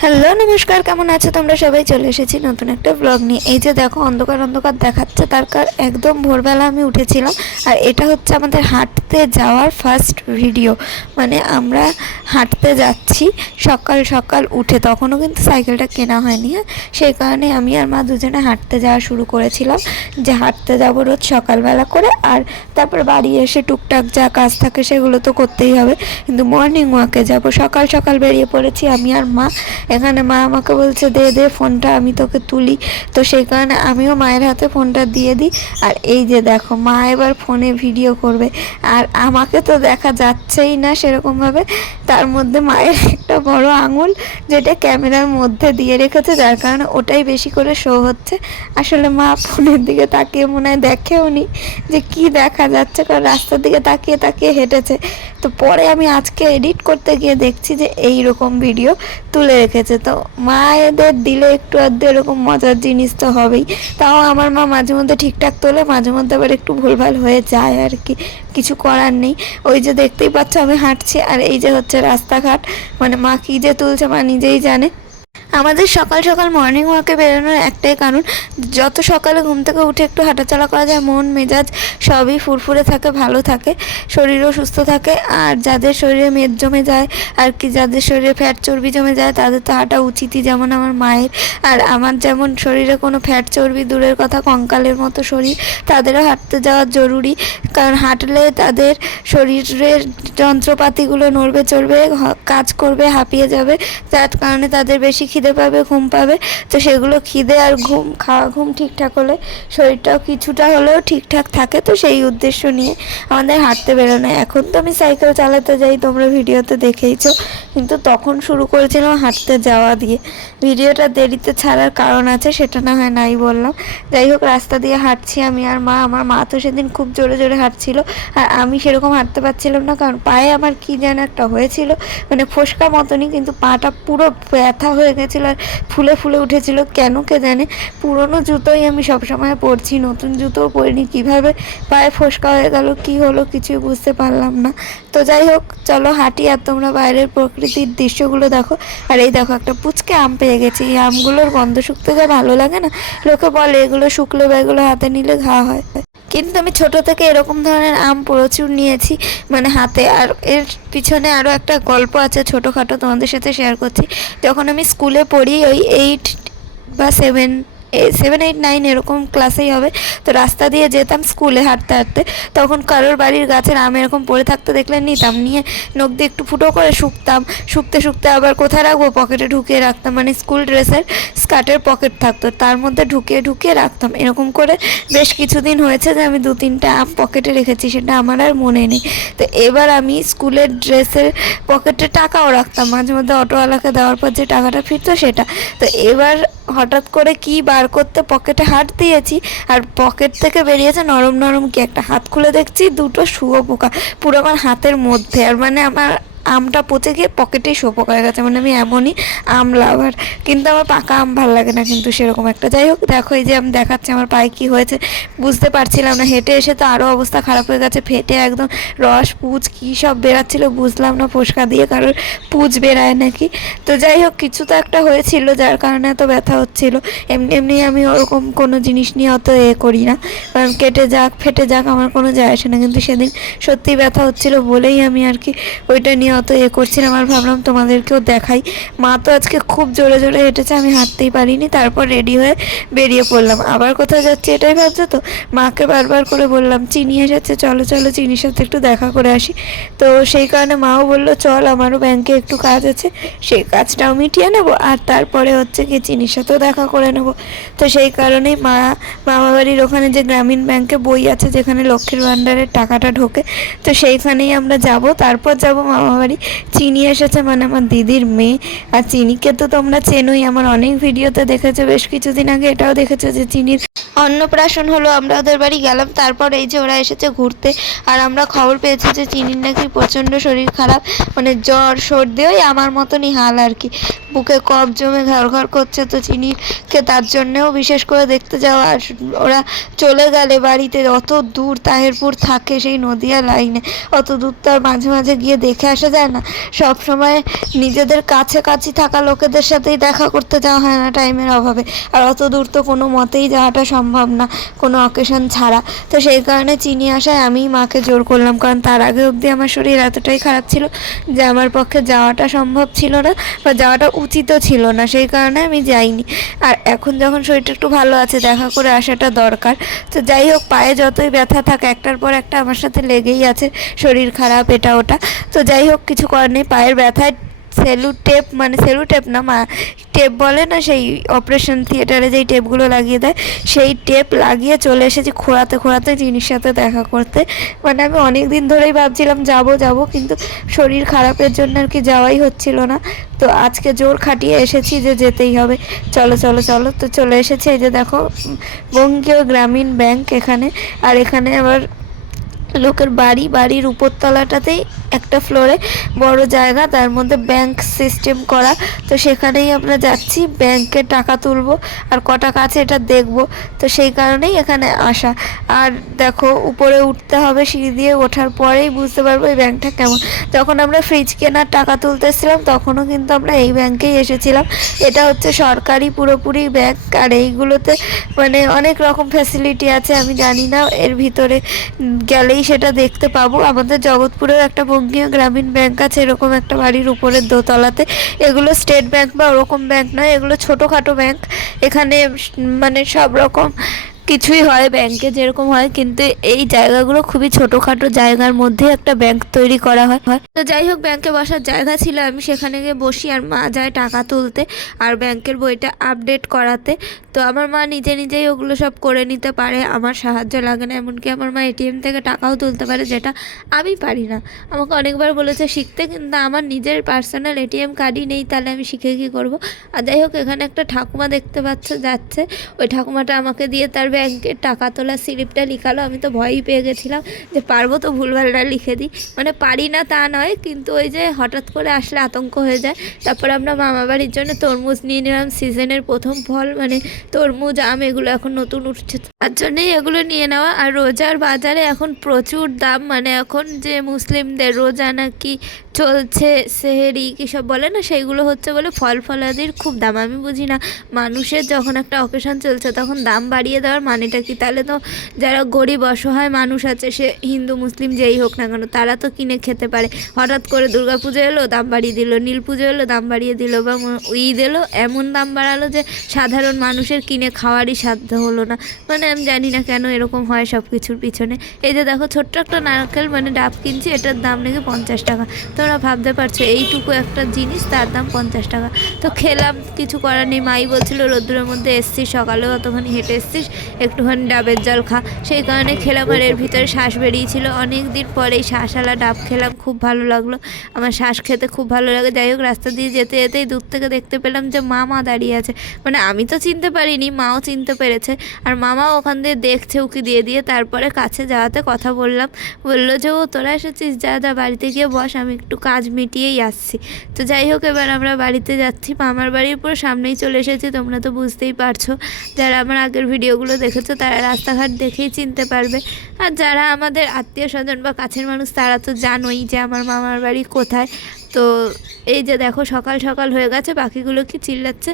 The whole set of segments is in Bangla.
হ্যালো নমস্কার, কেমন আছো তোমরা সবাই? চলে এসেছি নতুন একটা ব্লগ নিয়ে। এই যে দেখো অন্ধকার অন্ধকার দেখাচ্ছে, তার একদম ভোরবেলা আমি উঠেছিলাম। আর এটা হচ্ছে আমাদের হাঁটতে যাওয়ার ফার্স্ট ভিডিও। মানে আমরা হাঁটতে যাচ্ছি সকাল সকাল উঠে, তখনও কিন্তু সাইকেলটা কেনা হয়নি। হ্যাঁ, সেই কারণে আমি আর মা দুজনে হাঁটতে যাওয়া শুরু করেছিলাম, যে হাঁটতে যাবো রোজ সকালবেলা করে। আর তারপর বাড়ি এসে টুকটাক যা কাজ থাকে সেগুলো তো করতেই হবে, কিন্তু মর্নিং ওয়াকে যাব। সকাল সকাল বেরিয়ে পড়েছি আমি আর মা। এখানে মা আমাকে বলছে দে দে ফোনটা, আমি তোকে তুলি। তো সেই কারণে আমিও মায়ের হাতে ফোনটা দিয়ে দিই। আর এই যে দেখো মা এবার ফোনে ভিডিও করবে, আর আমাকে তো দেখা যাচ্ছেই না সেরকমভাবে। তার মধ্যে মায়ের একটা বড় আঙুল, যেটা ক্যামেরার মধ্যে দিয়ে রেখেছে, যার কারণে ওটাই বেশি করে শো হচ্ছে। আসলে মা ফোনের দিকে তাকিয়ে মনে হয় দেখেও নি যে কি দেখা যাচ্ছে, কারণ রাস্তার দিকে তাকিয়ে তাকিয়ে হেঁটেছে। তো পরে আমি আজকে এডিট করতে গিয়ে দেখছি যে এই রকম ভিডিও তুলে রেখেছে। তো মায়েদের দিলে একটু আধটু এরকম মজার জিনিস তো হবেই। তাও আমার মা মাঝে মধ্যে ঠিকঠাক তোলে, মাঝে মধ্যে আবার একটু ভুলভাল হয়ে যায় আর কি, কিছু করার নেই। ওই যে দেখতেই পাচ্ছ আমি হাঁটছি, আর এই যে হচ্ছে রাস্তাঘাট। মানে মা কী যে তুলছে মা নিজেই জানে। আমাদের সকাল সকাল মর্নিং ওয়াকে বেরোনোর একটাই কারণ, যত সকালে ঘুম থেকে উঠে একটু হাঁটাচলা করা যায়, মন মেজাজ সবই ফুরফুরে থাকে, ভালো থাকে, শরীরও সুস্থ থাকে। আর যাদের শরীরে মেদ জমে যায় আর কি, যাদের শরীরে ফ্যাট চর্বি জমে যায়, তাদের তো হাঁটা উচিতই, যেমন আমার মায়ের। আর আমার যেমন শরীরে কোনো ফ্যাট চর্বি দূরের কথা, কঙ্কালের মতো শরীর, তাদেরও হাঁটতে যাওয়া জরুরি। কারণ হাঁটলে তাদের শরীরের যন্ত্রপাতিগুলো নড়বে চড়বে, কাজ করবে, হাঁপিয়ে যাবে, যার কারণে তাদের বেশি খিদে পাবে, ঘুম পাবে। তো সেগুলো খিদে আর ঘুম, খাওয়া ঘুম ঠিকঠাক হলে শরীরটাও কিছুটা হলেও ঠিকঠাক থাকে। তো সেই উদ্দেশ্য নিয়ে আমাদের হাঁটতে বেরোনো। এখন তো আমি সাইকেল চালাতে যাই, তোমরা ভিডিওতে দেখেইছো, কিন্তু তখন শুরু করেছিলাম হাঁটতে যাওয়া দিয়ে। ভিডিওটা দেরিতে ছাড়ার কারণ আছে, সেটা না হয় নাই বললাম। যাই হোক, রাস্তা দিয়ে হাঁটছি আমি আর মা। আমার মা তো সেদিন খুব জোরে জোরে হাঁটছিল, আর আমি সেরকম হাঁটতে পারছিলাম না, কারণ পায়ে আমার কী যেন একটা হয়েছিল, মানে ফোসকা মতনই, কিন্তু পাটা পুরো ব্যথা হয়ে গেছিলো আর ফুলে ফুলে উঠেছিল, কেন কে জানে। পুরনো জুতোই আমি সবসময় পরছি, নতুন জুতোও পরিনি, কীভাবে পায়ে ফোসকা হয়ে গেল, কি হলো কিছুই বুঝতে পারলাম না। তো যাই হোক, চলো হাঁটি আর তোমরা বাইরের প্রকৃতির দৃশ্যগুলো দেখো। আর এই দেখো একটা পুচকে আম পেয়ে গেছি। এই আমগুলোর গন্ধ শুকতে যা ভালো লাগে না, লোকে বলে এগুলো শুকলে বা এগুলো হাতে নিলে ঘা হয়, কিন্তু আমি ছোট থেকে এরকম ধরনের আম প্রচুর নিয়েছি, মানে হাতে। আর এর পিছনে আরও একটা গল্প আছে ছোটোখাটো, তোমাদের সাথে শেয়ার করছি। যখন আমি স্কুলে পড়ি, ওই 8 বা 7, 7, 8, 9 এরকম ক্লাসেই হবে। তো রাস্তা দিয়ে যেতাম স্কুলে হাঁটতে হাঁটতে, তখন কারোর বাড়ির গাছের আম এরকম পড়ে থাকতে দেখলে নিতাম, নিয়ে নখ দিয়ে একটু ফুটো করে শুকতাম। শুকতে শুকতে আবার কোথায় রাখবো, পকেটে ঢুকিয়ে রাখতাম। মানে স্কুল ড্রেসের স্কার্টের পকেট থাকতো, তার মধ্যে ঢুকিয়ে ঢুকিয়ে রাখতাম। এরকম করে বেশ কিছুদিন হয়েছে যে আমি 2-3টা আম পকেটে রেখেছি, সেটা আমার আর মনে নেই। তো এবার আমি স্কুলের ড্রেসের পকেটে টাকাও রাখতাম, মাঝে মধ্যে অটোওয়ালাকে দেওয়ার পর যে টাকাটা ফিরতো সেটা। তো এবার হঠাৎ করে কি বার করতে পকেটে হাত দিয়েছি, আর পকেট থেকে বেরিয়েছে নরম নরম কি একটা। হাত খুলে দেখছি দুটো শুয়োপোকা পুরো আমার হাতের মধ্যে। আর মানে আমার আমটা পচে গিয়ে পকেটেই শুয়োপোকা হয়ে গেছে। মানে আমি এমনই আম লাভার, কিন্তু আমার পাকা আম ভালো লাগে না কিন্তু সেরকম একটা। যাই হোক, দেখো এই যে আমি দেখাচ্ছি আমার পায়ে কী হয়েছে, বুঝতে পারছিলাম না। হেঁটে এসে তো আরও অবস্থা খারাপ হয়ে গেছে, ফেটে একদম রস পুজ কী সব বেরাচ্ছিল, বুঝলাম না ফোসকা দিয়ে কারোর পুজ বেরায় নাকি। তো যাই হোক, কিছু তো একটা হয়েছিল যার কারণে এত ব্যথা হচ্ছিল। এমনি এমনি আমি ওরকম কোনো জিনিস নিয়ে অত করি না, কারণ কেটে যাক ফেটে যাক আমার কোনো যায় আসে না। কিন্তু সেদিন সত্যি ব্যথা হচ্ছিল বলেই আমি আর কি ওইটা নিয়ে অত করছিলাম। আর ভাবলাম তোমাদেরকেও দেখাই। মা তো আজকে খুব জোরে জোরে হেঁটেছে, আমি হাঁটতেই পারিনি। তারপর রেডি হয়ে বেরিয়ে পড়লাম। আবার কোথায় যাচ্ছি এটাই ভাবছে তো। মাকে বারবার করে বললাম চিনি এসেছে, চলো চলো চিনির সাথে একটু দেখা করে আসি। তো সেই কারণে মাও বললো চল, আমারও ব্যাংকে একটু কাজ আছে, সেই কাজটাও মিটিয়ে নেবো, আর তারপরে হচ্ছে কি চিনির সাথেও দেখা করে নেবো। তো সেই কারণেই মামাবাড়ির ওখানে যে গ্রামীণ ব্যাংকে বই আছে, যেখানে লক্ষ্মীর ভাণ্ডারের টাকাটা ঢোকে, তো সেইখানেই আমরা যাব। তারপর যাব মামাবাড়ি। চিনি এসেছে, মানে আমার দিদির মেয়ে। আর চিনিকে তো তোমরা চেনোই, আমার অনেক ভিডিওতে দেখেছো, বেশ কিছুদিন আগে এটাও দেখেছো যে চিনির অন্নপ্রাশন হলো, আমরা ওদের বাড়ি গেলাম। তারপর এই যে ওরা এসেছে ঘুরতে, আর আমরা খবর পেয়েছি যে চিনির নাকি প্রচণ্ড শরীর খারাপ, মানে জ্বর সর্দি, ওই আমার মতনই হাল আর কি। বুকে কফ জমে ঘর করছে, তো চিনিকে তার জন্যেও বিশেষ করে দেখতে যাওয়া। আর ওরা চলে গেলে বাড়িতে, অত দূর তাহেরপুর থাকে সেই নদিয়া লাইনে, অত দূর তো আর মাঝে মাঝে গিয়ে দেখে আসা যায় না। সব সময় নিজেদের কাছাকাছি থাকা লোকেদের সাথেই দেখা করতে যাওয়া হয় না টাইমের অভাবে, আর অত দূর তো কোনো মতেই যাওয়াটা সম্ভব না কোনো অকেশন ছাড়া। তো সেই কারণে চিনি আসায় আমি মাকে জোর করলাম, কারণ তার আগে অবধি আমার শরীর এতটাই খারাপ ছিল যে আমার পক্ষে যাওয়াটা সম্ভব ছিল না বা যাওয়াটা উচিতও ছিল না, সেই কারণে আমি যাইনি। আর এখন যখন শরীরটা একটু ভালো আছে, দেখা করে আসাটা দরকার। তো যাই হোক, পায়ে যতই ব্যথা থাকে একটার পর একটা আমার সাথে লেগেই আছে, শরীর খারাপ এটা ওটা। তো যাই হোক, কিছু করার নেই। পায়ের ব্যথায় সেলুটেপ, মানে সেলুটেপ না মা, টেপ বলে না, সেই অপারেশন থিয়েটারে যেই টেপগুলো লাগিয়ে দেয়, সেই টেপ লাগিয়ে চলে এসেছি খোঁড়াতে জিনিস সাথে দেখা করতে। মানে আমি অনেক দিন ধরেই ভাবছিলাম যাব, কিন্তু শরীর খারাপের জন্য আর কি যাওয়াই হচ্ছিল না। তো আজকে জোর খাটিয়ে এসেছি যে যেতেই হবে, চলো। তো চলে এসেছি, এই যে দেখো বঙ্গীয় গ্রামীণ ব্যাংক এখানে। আর এখানে আবার লোকের বাড়ির উপরতলাটাতেই একটা ফ্লোরে বড় জায়গা, তার মধ্যে ব্যাংক সিস্টেম করা। তো সেখানেই আমরা যাচ্ছি, ব্যাংকে টাকা তুলবো আর ক টাকা আছে এটা দেখবো। তো সেই কারণেই এখানে আসা। আর দেখো উপরে উঠতে হবে, সিঁড়ি দিয়ে ওঠার পরেই বুঝতে পারবো এই ব্যাংকটা কেমন। যখন আমরা ফ্রিজ কেনার টাকা তুলতেছিলাম তখনও কিন্তু আমরা এই ব্যাংকেই এসেছিলাম। এটা হচ্ছে সরকারি পুরোপুরি ব্যাংক, আর এইগুলোতে মানে অনেক রকম ফ্যাসিলিটি আছে, আমি জানি না, এর ভিতরে গেলেই সেটা দেখতে পাবো। আমাদের জগৎপুরেও একটা বঙ্গীয় গ্রামীণ ব্যাংক আছে, এরকম একটা বাড়ির উপরের দোতলাতে। এগুলো স্টেট ব্যাংক বা ওরকম ব্যাংক নয়, এগুলো ছোটোখাটো ব্যাংক। এখানে মানে সব রকম কিছুই হয় ব্যাংকে যেরকম হয়, কিন্তু এই জায়গাগুলো খুবই ছোটোখাটো জায়গার মধ্যে একটা ব্যাংক তৈরি করা হয়। তো যাই হোক, ব্যাংকে বসার জায়গা ছিল, আমি সেখানে গিয়ে বসি, আর মা যায় টাকা তুলতে আর ব্যাংকের বইটা আপডেট করাতে। তো আমার মা নিজেই ওগুলো সব করে নিতে পারে, আমার সাহায্য লাগে না। এমনকি আমার মা এটিএম থেকে টাকাও তুলতে পারে, যেটা আমি পারি না। আমাকে অনেকবার বলেছে শিখতে, কিন্তু আমার নিজের পার্সোনাল এটিএম কার্ডই নেই, তাহলে আমি শিখে কী করবো। আর যাই হোক, এখানে একটা ঠাকুমা দেখতে পাচ্ছ যাচ্ছে, ওই ঠাকুমাটা আমাকে দিয়ে তার ব্যাংকের টাকা তোলা স্লিপটা লিখালো। আমি তো ভয়ই পেয়ে গেছিলাম যে পারবো তো, ভুলভালটা লিখে দিই। মানে পারি না তা নয়, কিন্তু ওই যে হঠাৎ করে আসলে আতঙ্ক হয়ে যায়। তারপর আমরা মামাবাড়ির জন্য তরমুজ নিয়ে নিলাম, সিজনের প্রথম ফল, মানে তরমুজ আম এগুলো এখন নতুন উঠছে, তার জন্যই এগুলো নিয়ে নেওয়া। আর রোজার বাজারে এখন প্রচুর দাম, মানে এখন যে মুসলিমদের রোজা নাকি চলছে, সেহেরি কী সব বলে না, সেইগুলো হচ্ছে বলে ফলাদির খুব দাম। আমি বুঝি না, মানুষের যখন একটা অকেশন চলছে তখন দাম বাড়িয়ে দেওয়ার মানেটা কি? তাহলে তো যারা গরিব অসহায় মানুষ আছে, সে হিন্দু মুসলিম যেই হোক না কেন, তারা তো কিনে খেতে পারে। হঠাৎ করে দুর্গা পুজো এলো, দাম বাড়িয়ে দিল, নীল পুজো এলো, দাম বাড়িয়ে দিল, বা ঈদ এলো, এমন দাম বাড়ালো যে সাধারণ মানুষের কিনে খাওয়ারই সাধ্য হলো না। মানে আমি জানি না কেন এরকম হয় সব কিছুর পিছনে। এই যে দেখো, ছোট্ট একটা নারকেল মানে ডাব কিনছি, এটার দাম নাকি 50 টাকা। তোমরা ভাবতে পারছো এইটুকু একটা জিনিস, তার দাম 50 টাকা। তো খেলাম, কিছু করার নেই। মাই বলছিল রোদ্দুরের মধ্যে এসছিস, সকালেও অতখানি হেঁটে এসছিস, একটুখানি ডাবের জল খা। সেই কারণে খেলাম, আর এর ভিতরে শ্বাস বেরিয়েছিল। অনেক দিন পরে এই শ্বাসওয়ালা ডাব খেলাম, খুব ভালো লাগলো। আমার শ্বাস খেতে খুব ভালো লাগে। যাই হোক, রাস্তা দিয়ে যেতেই দূর থেকে দেখতে পেলাম যে মামা দাঁড়িয়ে আছে। মানে আমি তো চিনতে পারিনি, মাও চিনতে পেরেছে। আর মামাও ওখান দিয়ে দেখছে উকি দিয়ে। তারপরে কাছে যাওয়াতে কথা বললাম, বললো যে ও তোরা এসেছিস, যা বাড়িতে গিয়ে বস, আমি একটু কাজ মিটিয়েই আসছি। তো যাই হোক, এবার আমরা বাড়িতে যাচ্ছি, মামার বাড়ির পুরো সামনেই চলে এসেছি। তোমরা তো বুঝতেই পারছো, যারা আমার আগের ভিডিওগুলো দেখেছো তারা রাস্তাঘাট দেখেই চিনতে পারবে। আর যারা আমাদের আত্মীয় স্বজন বা কাছের মানুষ, তারা তো জানোই যে আমার মামার বাড়ি কোথায়। তো এই যে দেখো, সকাল সকাল হয়ে গেছে, পাখিগুলো কি চিল্লাচ্ছে।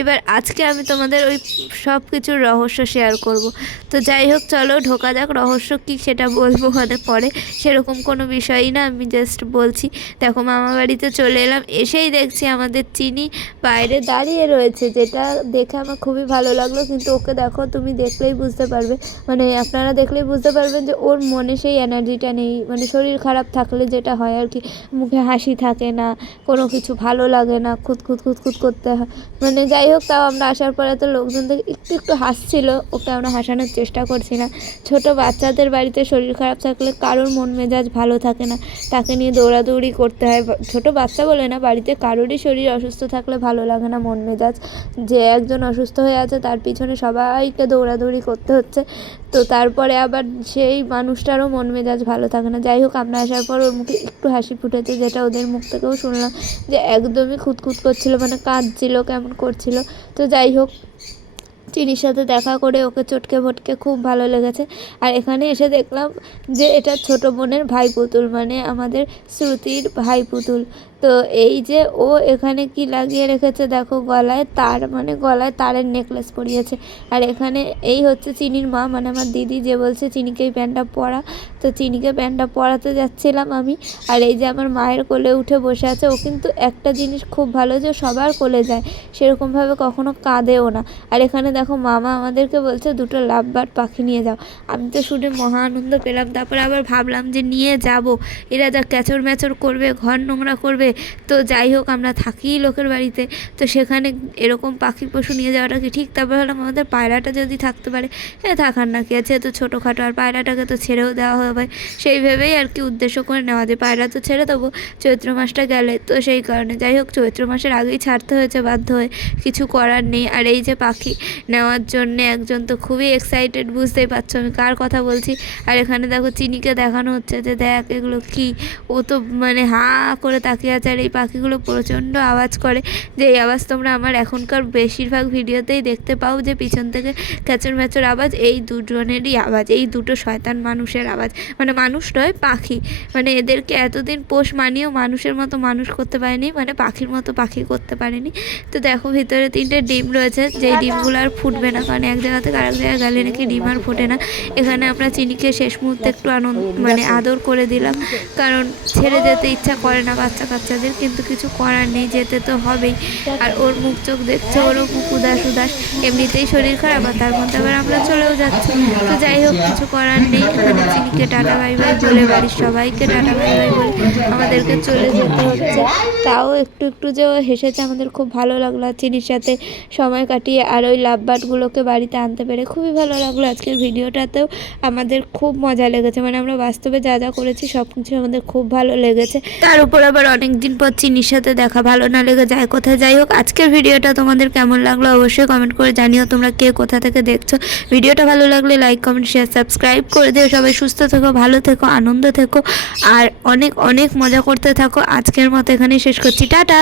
এবার আজকে আমি তোমাদের ওই সব কিছুর রহস্য শেয়ার করব। তো যাই হোক, চলো ঢোকা যাক। রহস্য কী সেটা বলবো মানে পরে, সেরকম কোনো বিষয়ই না, আমি জাস্ট বলছি। দেখো, মামা বাড়িতে চলে এলাম, এসেই দেখছি আমাদের চিনি বাইরে দাঁড়িয়ে রয়েছে, যেটা দেখে আমার খুবই ভালো লাগলো। কিন্তু ওকে দেখো, তুমি দেখলেই বুঝতে পারবে, মানে আপনারা দেখলেই বুঝতে পারবেন যে ওর মনে সেই এনার্জিটা নেই। মানে শরীর খারাপ থাকলে যেটা হয় আর কি, মুখে হাসি থাকে না, কোনো কিছু ভালো লাগে না, খুঁতখুত করতে হয়। মানে যাই যাই হোক, তাও আমরা আসার পরে তো লোকজন থেকে একটু একটু হাসছিল, ওকে আমরা হাসানোর চেষ্টা করছিলাম। ছোট বাচ্চাদের বাড়িতে শরীর খারাপ থাকলে কারোর মন মেজাজ ভালো থাকে না, তাকে নিয়ে দৌড়াদৌড়ি করতে হয়। ছোট বাচ্চা বলে না, বাড়িতে কারোরই শরীর অসুস্থ থাকলে ভালো লাগে না মন মেজাজ। যে একজন অসুস্থ হয়ে আছে তার পিছনে সবাইকে দৌড়াদৌড়ি করতে হচ্ছে, তো তারপরে আবার সেই মানুষটারও মন মেজাজ ভালো থাকে না। যাই হোক, আমরা আসার পর ওর মুখে একটু হাসি ফুটেছে, যেটা ওদের মুখ থেকেও শুনলাম যে একদমই খুঁতখুত করছিল, মানে কাঁদছিল, কেমন করছিল। তো যাই হোক, চিনির সাথে দেখা করে ওকে চটকে ফটকে খুব ভালো লেগেছে। আর এখানে এসে দেখলাম যে এটা ছোট বোনের ভাই পুতুল, মানে আমাদের শ্রুতির ভাই পুতুল। তো এই যে ও এখানে কি লাগিয়ে রেখেছে দেখো, গলায় তার, মানে গলায় তারের নেকলেস পরিয়েছে। আর এখানে এই হচ্ছে চিনির মা, মানে আমার দিদি, যে বলছে চিনিকে এই প্যান্টটা পরা। তো চিনিকে প্যান্টটা পরাতে যাচ্ছিলাম আমি। আর এই যে আমার মায়ের কোলে উঠে বসে আছে। ও কিন্তু একটা জিনিস খুব ভালো, যে সবার কোলে যায়, সেরকমভাবে কখনো কাঁদেও না। আর এখানে দেখো মামা আমাদেরকে বলছে দুটো লাভ বার্ড পাখি নিয়ে যাও। আমি তো শুনে মহা আনন্দ পেলাম। তারপরে আবার ভাবলাম যে নিয়ে যাব, এরা যা ক্যাচর ম্যাচর করবে, ঘর নোংরা করবে। তো যাই হোক, আমরা থাকি লোকের বাড়িতে, তো সেখানে এরকম পাখি পশু নিয়ে যাওয়াটা কি ঠিক? তারপর হলাম আমাদের পায়রাটা যদি থাকতে পারে, হ্যাঁ থাকার না কি আছে, তো ছোটোখাটো, আর পায়রাটাকে তো ছেড়েও দেওয়া হবে, সেই ভেবেই আর কি উদ্দেশ্য করে নেওয়া যায়। পায়রা তো ছেড়ে দেবো চৈত্র মাসটা গেলে, তো সেই কারণে। যাই হোক, চৈত্র মাসের আগেই ছাড়তে হয়েছে বাধ্য হয়ে, কিছু করার নেই। আর এই যে পাখি নেওয়ার জন্যে একজন তো খুবই এক্সাইটেড, বুঝতেই পারছো আমি কার কথা বলছি। আর এখানে দেখো চিনিকে দেখানো হচ্ছে যে দেখ এগুলো কি, ও তো মানে হা করে তাকিয়ে আছে। আর এই পাখিগুলো প্রচণ্ড আওয়াজ করে, যে এই আওয়াজ তোমরা আমার এখনকার বেশিরভাগ ভিডিওতেই দেখতে পাও, যে পিছন থেকে ক্যাচর ম্যাচর আওয়াজ, এই দুজনেরই আওয়াজ, এই দুটো শয়তান মানুষের আওয়াজ। মানে মানুষ নয়, পাখি, মানে এদেরকে এতদিন পোষ মানিয়েও মানুষের মতো মানুষ করতে পারেনি, মানে পাখির মতো পাখি করতে পারেনি। তো দেখো ভিতরে 3টে ডিম রয়েছে, যেই ডিমগুলো আর ফুটবে না, কারণ এক জায়গা থেকে আরেক জায়গায় গেলে নাকি ডিম আর ফোটে না। এখানে আমরা চিনিকে শেষ মুহূর্তে একটু মানে আদর করে দিলাম, কারণ ছেড়ে যেতে ইচ্ছা করে না বাচ্চাদের, কিন্তু কিছু করার নেই, যেতে তো হবেই। আর ওর মুখ চোখ দেখছে, ওরও মুখ উদাস উদাস, এমনিতেই শরীর খারাপ, আর তার মধ্যে আবার আমরা চলেও যাচ্ছি। তো যাই হোক, কিছু করার নেই। এখানে চিনিকে টাটা বাই বাই বলে, বাড়ির সবাইকে টাটা বাই বাই বলে আমাদেরকে চলে যেতে হচ্ছে। তাও একটু একটু যে ও হেসেছে, আমাদের খুব ভালো লাগলো। আর চিনির সাথে সময় কাটিয়ে আর ওই লাভ বার্ডগুলোকে বাড়িতে আনতে পেরে খুবই ভালো লাগলো। আজকের ভিডিওটাতেও আমাদের খুব মজা লেগেছে, মানে আমরা বাস্তবে যা যা করেছি সব কিছু আমাদের খুব ভালো লেগেছে। তার উপর আবার অনেক দিন পর চিনির সাথে দেখা, ভালো না লেগে যায় কোথায়। যাই হোক, আজকের ভিডিওটা তোমাদের কেমন লাগলো অবশ্যই কমেন্ট করে জানিও, তোমরা কে কোথা থেকে দেখছো। ভিডিওটা ভালো লাগলে লাইক কমেন্ট শেয়ার সাবস্ক্রাইব করে দিও। সবাই সুস্থ থেকো, ভালো থেকো, আনন্দ থেকো, আর অনেক অনেক মজা করতে থাকো। আজকের মতো এখানেই শেষ করছি, টাটা।